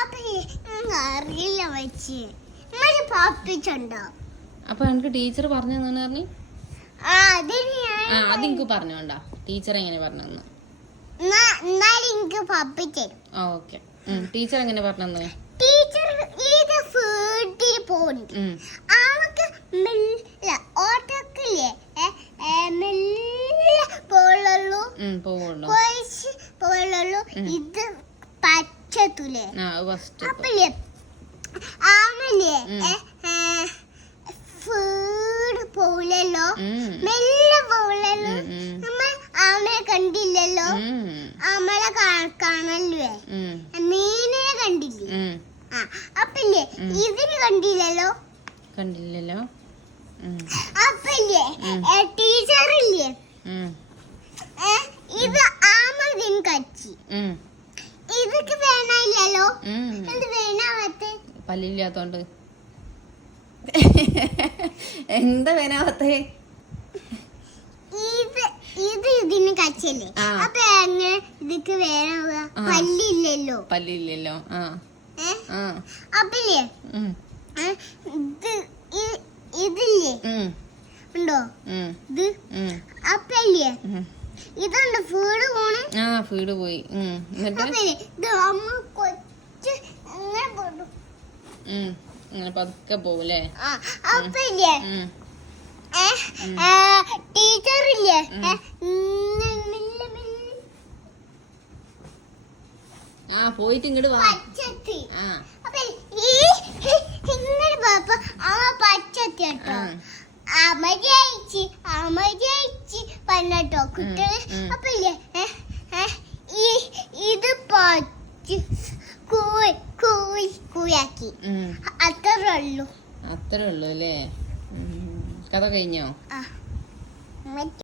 അപ്പൊ ഇങ്ങ് അറിയില്ല വെച്ച് നമ്മൾ പാപ്പിച്ചുണ്ടോ? അപ്പൊ എനിക്ക് ടീച്ചർ പറഞ്ഞു തന്നെ പറഞ്ഞു? ആ അത് എനിക്ക് പറഞ്ഞോണ്ടാ ടീച്ചർ എങ്ങനെ പറഞ്ഞു തന്നു? ഓക്കെ. ടീച്ചർ എങ്ങനെ പറഞ്ഞു തന്നു? ടീച്ചർ ഇത് വീട്ടിൽ പോകുന്നുണ്ട്. അവക്ക് മെല്ല ഓട്ടക്കില്ലേ മെല്ലെ പോളുള്ളൂ പോളുള്ളൂ ഉം. ഇത് പച്ചത്തുലേ ആ ഫസ്റ്റ് അപ്പല്ലേ ആമല്ലേ ഫീഡ് പോലല്ലോ. മെല്ലെ പോലല്ലോ. നമ്മൾ ആമയെ കണ്ടില്ലല്ലോ ഉം. ആമളെ കാണല്ലേ. മീനെ കണ്ടില്ലേ ആ അപ്പല്ലേ. ഇതിന് കണ്ടില്ലല്ലോ കണ്ടില്ലല്ലോ. അപ്പല്ലേ. ടീച്ചറില്ലേ വേണാവത്തെ പല്ലില്ലാത്തോണ്ട്. എന്താ വേനാവത്തെ ഇത് ഇത് ഇതിന് കച്ചല്ലേ? ആ. അപ്പൊ എങ്ങനെ ഇതൊക്കെ വേണമാവുക പല്ലില്ലല്ലോ. പല്ലില്ലല്ലോ. അപ്പല്ലേ? ഇതില്ലേ? ഉണ്ടോ? ഇത്. അപ്പല്ലേ. ഇതുണ്ട് ഫീഡ് പോണ്. ആ ഫീഡ് പോയി. എന്നിട്ട്? അമ്മ അങ്ങനെ പതുക്കെ ഉം. ടീച്ചറില്ലേ? ആ പോയിട്ട് ഇങ്ങോട്ട് വാ. ആ. അമ്മ ജയിച്ച് അമ്മ ജയിച്ച് പറഞ്ഞോ കുട്ടികൾ അപ്പൊ ഇല്ലേ കൂയാക്കി അത്ര ഉള്ളൂ അത്രേ ഉള്ളൂ അല്ലേ കഥ കഴിഞ്ഞോ?